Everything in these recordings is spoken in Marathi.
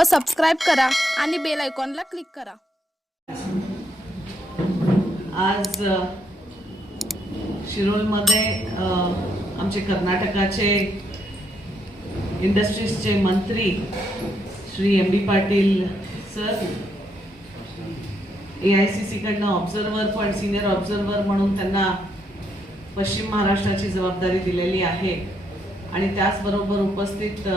व सबस्क्राईब करा आणि बेल आयकॉनला क्लिक करा. आज शिरोलमध्ये आमचे कर्नाटकाचे इंडस्ट्रीजचे मंत्री Shri M B Patil sir A I C सीकडनं observer पण सिनियर ऑब्झर्वर म्हणून त्यांना पश्चिम महाराष्ट्राची जबाबदारी दिलेली आहे. आणि त्याचबरोबर उपस्थित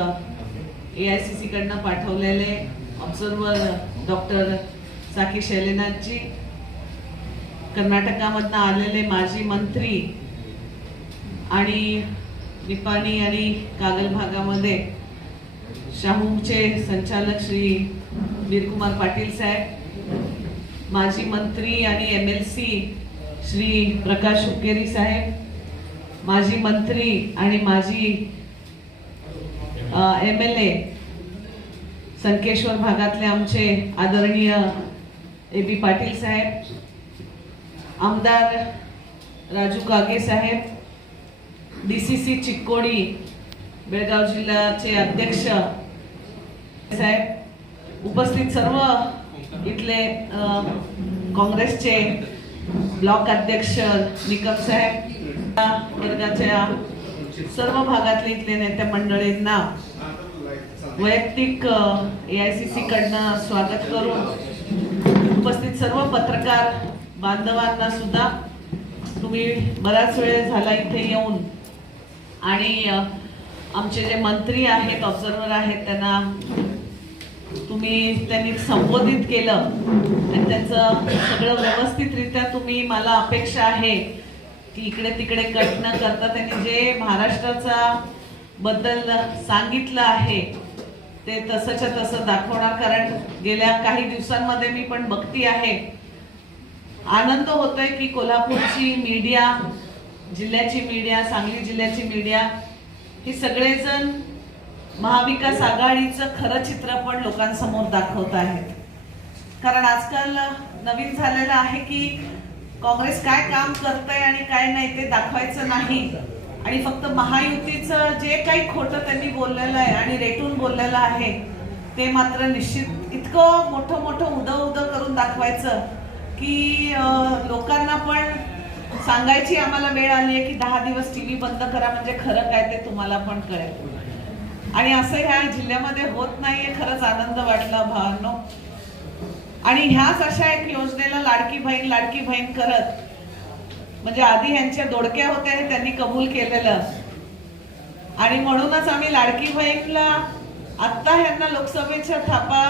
ए आय सी सीकडनं पाठवलेले ऑब्झर्वर डॉक्टर साकी शैलेनाथजी कर्नाटकामधनं आलेले माजी मंत्री आणि निपाणी आणि कागल भागामध्ये शाहूचे संचालक श्री वीरकुमार पाटील साहेब माजी मंत्री आणि M L C Shri Prakash Hukkeri साहेब माजी मंत्री आणि माजी एम एल ए संकेश्वर भागातले आमचे आदरणीय ए बी पाटील साहेब आमदार राजू कागे साहेब D C C Chikkodi Belgaum जिल्ह्याचे अध्यक्ष साहेब उपस्थित सर्व इथले काँग्रेसचे ब्लॉक अध्यक्ष निकम साहेब वर्गाच्या सर्व भागातले इथले नेते मंडळींना वैयक्तिक ए आय सी सी कडनं स्वागत करून उपस्थित सर्व पत्रकार बांधवांना सुद्धा तुम्ही बराच वेळ झाला इथे येऊन. आणि आमचे जे मंत्री आहेत ऑब्झर्वर आहेत त्यांना तुम्ही त्यांनी संबोधित केलं. आणि त्यांचं सगळं व्यवस्थितरित्या तुम्ही मला अपेक्षा आहे इकडे तिकडे कट न करता त्यांनी जे महाराष्ट्राचा बद्दल सांगितलं आहे ते तसंच्या तसं दाखवणार. कारण गेल्या काही दिवसांमध्ये मी पण बघती आहे. आनंद होतोय की कोल्हापूरची मीडिया जिल्ह्याची मीडिया सांगली जिल्ह्याची मीडिया ही सगळेजण महाविकास आघाडीचं खरं चित्र पण लोकांसमोर दाखवत आहेत. कारण आजकाल नवीन झालेलं आहे की काँग्रेस काय काम करतंय आणि काय नाही ते दाखवायचं नाही. आणि फक्त महायुतीचं जे काही खोटं त्यांनी बोललेलं आहे आणि रेटून बोललेलं आहे ते मात्र निश्चित इतकं मोठं मोठं उदं उदं करून दाखवायचं की लोकांना पण सांगायची आम्हाला वेळ आली आहे की दहा दिवस टीव्ही बंद करा म्हणजे खरं काय ते तुम्हाला पण कळेल. आणि असं ह्या जिल्ह्यामध्ये होत नाहीये खरंच आनंद वाटला भावांनो. आणि ह्याच अशा एक योजनेला लाडकी बहीण लाडकी बहीण करत म्हणजे आधी ह्यांच्या दोडक्या होत्या हे त्यांनी कबूल केलेलं. आणि म्हणूनच आम्ही लाडकी बहीणला आत्ता ह्यांना लोकसभेच्या थापा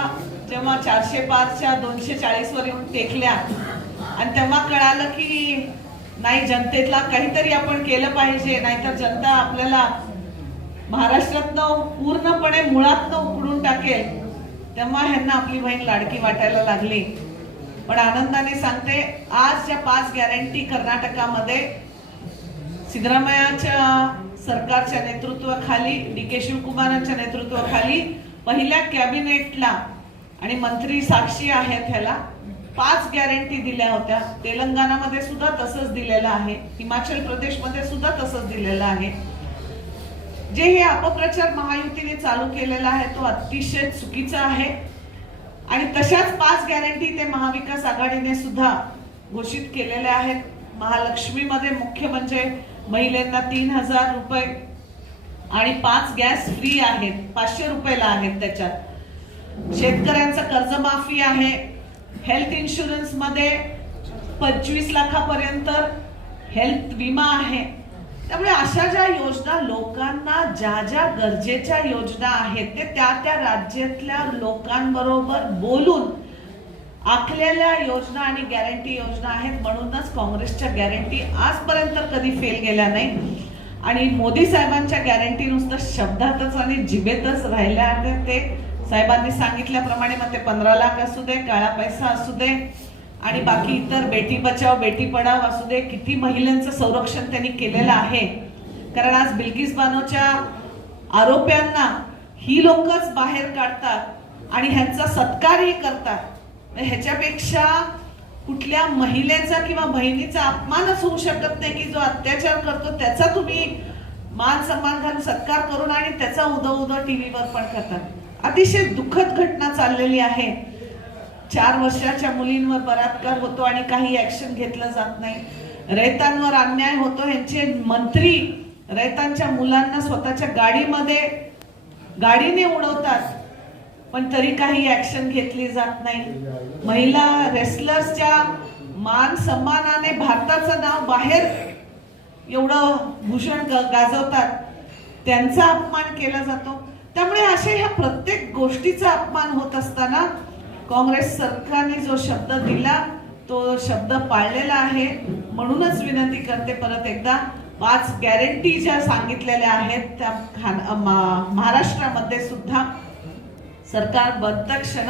जेव्हा चारशे पाचच्या दोनशे चाळीसवर येऊन टेकल्या. आणि तेव्हा कळालं की नाही जनतेतला काहीतरी आपण केलं पाहिजे नाहीतर जनता आपल्याला महाराष्ट्रातनं पूर्णपणे मुळातनं उकडून टाकेल. तेव्हा ह्यांना आपली बहीण लाडकी वाटायला लागली. पण आनंदाने सांगते आज ज्या पाच गॅरंटी कर्नाटकामध्ये सिद्धरामयाच्या सरकारच्या नेतृत्वाखाली डी के शिवकुमारांच्या नेतृत्वाखाली पहिल्या कॅबिनेटला आणि मंत्री साक्षी आहेत ह्याला पाच गॅरंटी दिल्या होत्या. तेलंगणामध्ये सुद्धा तसंच दिलेलं आहे. हिमाचल प्रदेशमध्ये सुद्धा तसंच दिलेलं आहे. जे हे अपप्रचार महायुतीने चालू केलेला आहे तो अतिशय चुकीचा आहे. आणि तशाच पाच गॅरंटी ते महाविकास आघाडीने सुद्धा घोषित केलेल्या आहेत. महालक्ष्मीमध्ये मुख्य म्हणजे महिलांना तीन हजार रुपये आणि पाच गॅस फ्री आहेत पाचशे रुपयाला आहेत त्याच्यात. शेतकऱ्यांचं कर्जमाफी आहे. हेल्थ इन्शुरन्समध्ये पंचवीस लाखापर्यंत हेल्थ विमा आहे. त्यामुळे अशा ज्या योजना लोकांना ज्या ज्या गरजेच्या योजना आहेत ते त्या त्या राज्यातल्या लोकांबरोबर बोलून आखलेल्या योजना आणि गॅरंटी योजना आहेत. म्हणूनच काँग्रेसच्या गॅरंटी आजपर्यंत कधी फेल गेल्या नाही. आणि मोदी साहेबांच्या गॅरंटी नुसतं शब्दातच आणि जिभेतच राहिल्या आहेत. ते साहेबांनी सांगितल्याप्रमाणे मग ते पंधरा लाख असू दे काळा पैसा असू दे आणि बाकी इतर बेटी बचाव बेटी पढाव असू दे किती महिलांचं संरक्षण त्यांनी केलेलं आहे. कारण आज बिल्किस बानोच्या आरोप्यांना ही लोकच बाहेर काढतात आणि ह्यांचा सत्कारही करतात. म्हणजे ह्याच्यापेक्षा कुठल्या महिलेचा किंवा बहिणीचा अपमानच होऊ शकत नाही की जो अत्याचार करतो त्याचा तुम्ही मान सन्मान घालून सत्कार करून आणि त्याचा उदो उदो टीव्हीवर पण करतात. अतिशय दुःखद घटना चाललेली आहे. चार वर्षाच्या मुलींवर बलात्कार होतो आणि काही ऍक्शन घेतलं जात नाही. रयतांवर अन्याय होतो यांचे मंत्री रयतांच्या मुलांना स्वतःच्या गाडीमध्ये गाडीने उडवतात. पण तरी काही ऍक्शन घेतली जात नाही. महिला रेसलर्सच्या मान सन्मानाने भारताचं नाव बाहेर एवढं भूषण गाजवतात. त्यांचा अपमान केला जातो. त्यामुळे अशा ह्या प्रत्येक गोष्टीचा अपमान होत असताना काँग्रेस सरकारने जो शब्द दिला तो शब्द पाळलेला आहे. म्हणूनच विनंती करते परत एकदा. पाच गॅरंटी ज्या सांगितलेल्या आहेत त्या खान महाराष्ट्रामध्ये सुद्धा. सरकार बदक्षण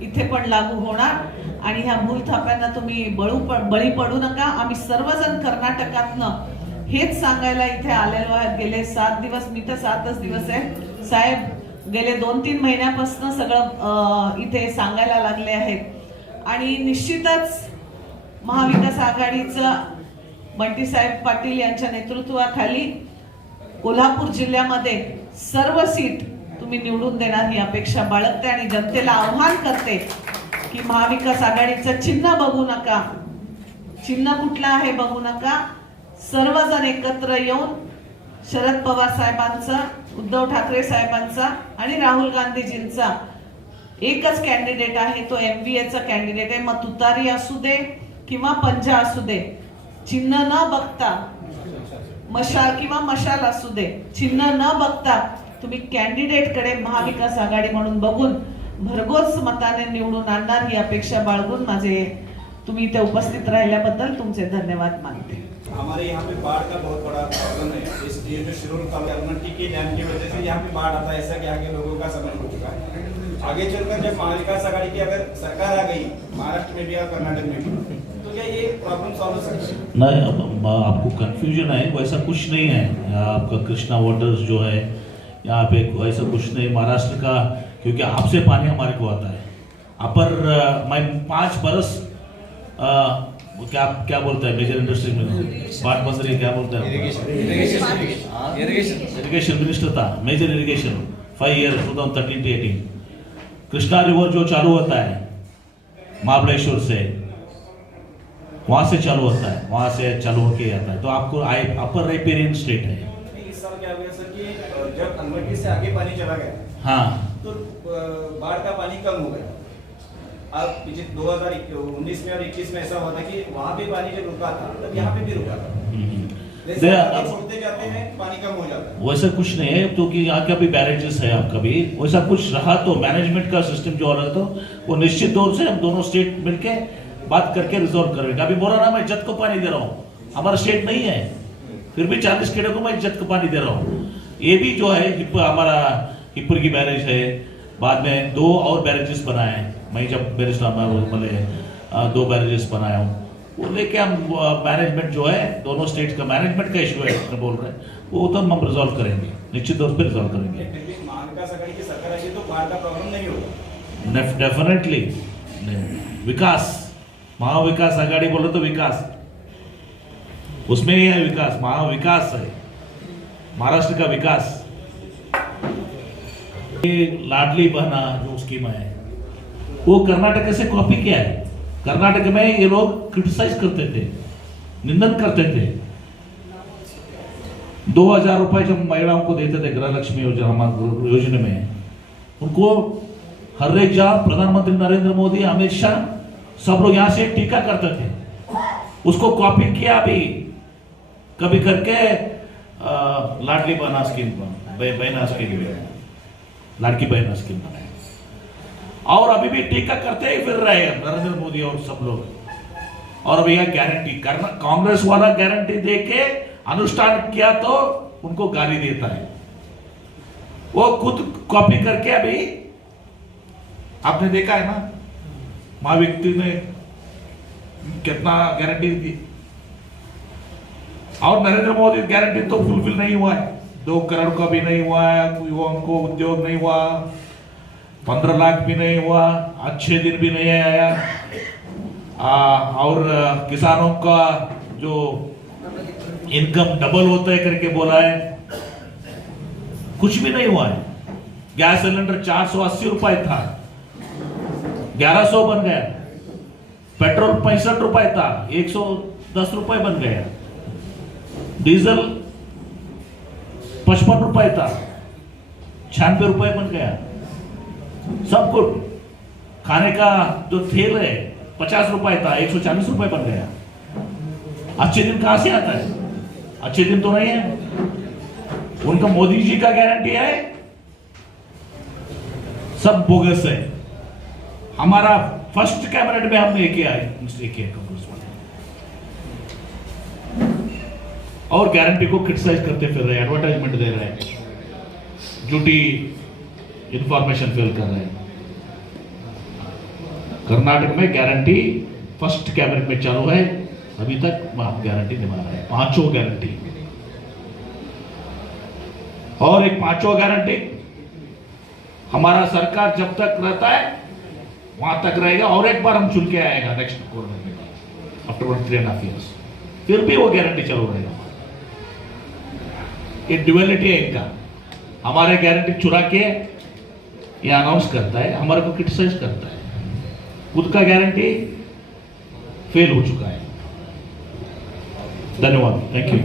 इथे पण लागू होणार. आणि ह्या मूलथाप्यांना तुम्ही बळू प- बळी पडू नका. आम्ही सर्वजण कर्नाटकातनं हेच सांगायला इथे आलेलो आहे गेले सात दिवस मी तर सातच दिवस आहे. साहेब गेले दोन तीन महिन्यापासून सगळं इथे सांगायला लागले आहेत. आणि निश्चितच महाविकास आघाडीचं बंटीसाहेब पाटील यांच्या नेतृत्वाखाली कोल्हापूर जिल्ह्यामध्ये सर्व सीट तुम्ही निवडून देणार ही अपेक्षा बाळगते आणि जनतेला आव्हान करते की महाविकास आघाडीचं चिन्ह बघू नका. चिन्ह कुठलं आहे बघू नका. सर्वजण एकत्र येऊन शरद पवार साहेबांचा उद्धव ठाकरे साहेबांचा आणि राहुल गांधीजींचा. एकच कॅन्डिडेट आहे तो एम बी एचा कॅन्डिडेट आहे. मग तुतारी असू दे किंवा पंजा असू दे चिन्ह न बघता मशाल किंवा मशाल असू दे चिन्ह न बघता तुम्ही कॅन्डिडेटकडे महाविकास आघाडी म्हणून बघून भरघोस मताने निवडून आणणार ही अपेक्षा बाळगून माझे तुम्ही इथे उपस्थित राहिल्याबद्दल तुमचे धन्यवाद मानते. हमारे यहाँ पे बाढ़ का बहुत बड़ा प्रॉब्लम है। इस ये जो शिरोल कम्युनिटी के डैम की वजह से यहाँ पे बाढ़ आता है, ऐसा कि आगे लोगों का समय हो चुका है। आगे चलकर जब महाविकास आघाड़ी की अगर सरकार आ गई, महाराष्ट्र में भी और कर्नाटक में भी तो क्या ये प्रॉब्लम सॉल्व हो सकती है? नहीं, अब आपको कंफ्यूजन है वैसा कुछ नहीं है। आपका कृष्णा वाटर्स जो है, यहाँ पे वैसा कुछ नहीं। महाराष्ट्र का, क्योंकि आपसे पानी हमारे को आता है। अपर मैं पाँच बरस वो क्या क्या बोलते हैं? मेजर इंडस्ट्री में बाट मंत्री क्या बोलते हैं? इरिगेशन मिनिस्टर था major irrigation five year two thousand thirteen to eighteen Krishna river जो चालू होता है महाबलेश्वर से वहाँ से चालू होता है वहाँ से चालू होके आता है। तो आपको आई अपर रेपेरियन स्टेट है। जब से आगे पानी चला गया हाँ। तो बाढ़ का पानी कम हो गया। अब पिछले दो हज़ार उन्नीस में और इक्कीस में ऐसा हुआ था कि वहाँ पे पानी जब रुका था तब यहाँ पे भी रुका था। हम्म। जाते हैं हो जाता है। वैसा कुछ नहीं है क्योंकि यहाँ का भी बैरेजेस है आपका भी। वैसा कुछ रहा तो मैनेजमेंट का सिस्टम जो अलग तो वो निश्चित तौर से हम दोनों स्टेट मिलके बात करके रिजोल्व करेंगे। अभी बोला ना मैं इज़्ज़त को पानी दे रहा हूँ। हमारा स्टेट नहीं है। फिर भी चालीस खेड़ों को मैं इज़्ज़त को पानी दे रहा हूँ। ये भी जो है हमारा हिपुर की बैरेज है। बाद में दो और बैरेजेस बनाए हैं। मैं जब मेरे मतलब दो बैरेजेस बनाया हूँ। वो लेके हम मैनेजमेंट जो है, दोनों स्टेट का मैनेजमेंट का इशू है बोल रहे हैं। वो तो हम रिजॉल्व करेंगे, निश्चित तौर पर रिजॉल्व करेंगे। डेफिनेटली विकास, महाविकास आघाड़ी बोलो तो विकास। उसमें ही है विकास, महाविकास है। महाराष्ट्र का विकास। ये लाडली बहना जो स्कीम है, वो कर्नाटक से कॉपी किया है। कर्नाटक में ये लोग क्रिटिसाइज करते थे, निंदन करते थे। दो हज़ार रुपए जब महिलाओं को देते थे गृह लक्ष्मी योजना योजना में, उनको हर एक जगह प्रधानमंत्री नरेंद्र मोदी, अमित शाह, सब लोग यहाँ से टीका करते थे। उसको कॉपी किया भी। कभी करके लाडली बहना स्कीम बहना स्कीम लाड़की बहना स्कीम बनाए और अभी भी टीका करते ही फिर रहे हैं, नरेंद्र मोदी और सब लोग। और भैया गारंटी करना, कांग्रेस वाला गारंटी दे के अनुष्ठान किया तो उनको गाली देता है। वो खुद कॉपी करके अभी, आपने देखा है ना महाव्यक्ति ने कितना गारंटी दी। और नरेंद्र मोदी गारंटी तो फुलफिल नहीं हुआ है। दो करोड़ का भी नहीं हुआ है वो उद्योग नहीं हुआ पंद्रह लाख भी नहीं हुआ अच्छे दिन भी नहीं आया। आ, और किसानों का जो इनकम डबल होता है करके बोला है कुछ भी नहीं हुआ है। गैस सिलेंडर चार सौ अस्सी रुपए था ग्यारह सौ बन गया। पेट्रोल पैंसठ रुपए था एक सौ दस रुपए बन गया। डीजल पचपन रुपए था। छियानवे रुपए बन गया। सब कुछ। खाने का जो तेल है, पचास रुपए था, एक सौ चालीस रुपए बन गया। अच्छे दिन कहाँ से आता है? अच्छे दिन तो नहीं है। उनका मोदी जी का गारंटी है। सब बोगस है। हमारा फ़र्स्ट कैबिनेट में हमने किया है मिस्टेक किया कांग्रेस वाले और गारंटी को क्रिटिसाइज करते फिर रहे एडवर्टाइजमेंट दे रहे हैं। झूठी इंफॉर्मेशन फिल कर रहे हैं। कर्नाटक में गारंटी फ़र्स्ट कैबिनेट में चालू है, अभी तक हम गारंटी निभा रहे हैं, पाँचों गारंटी और एक पाँचों गारंटी हमारा सरकार जब तक रहता है, वहाँ तक रहेगा और एक बार हम चुन के आएगा नेक्स्ट गवर्नमेंट में। After one three and half years फिर भी वो गारंटी चालू रहेगा। ये ड्यूअलिटी है इनका। हमारे गारंटी चुरा के ये अनाउंस करता है, हमारे को क्रिटिसाइज करता है। खुद का गारंटी फेल हो चुका है। धन्यवाद। Thank you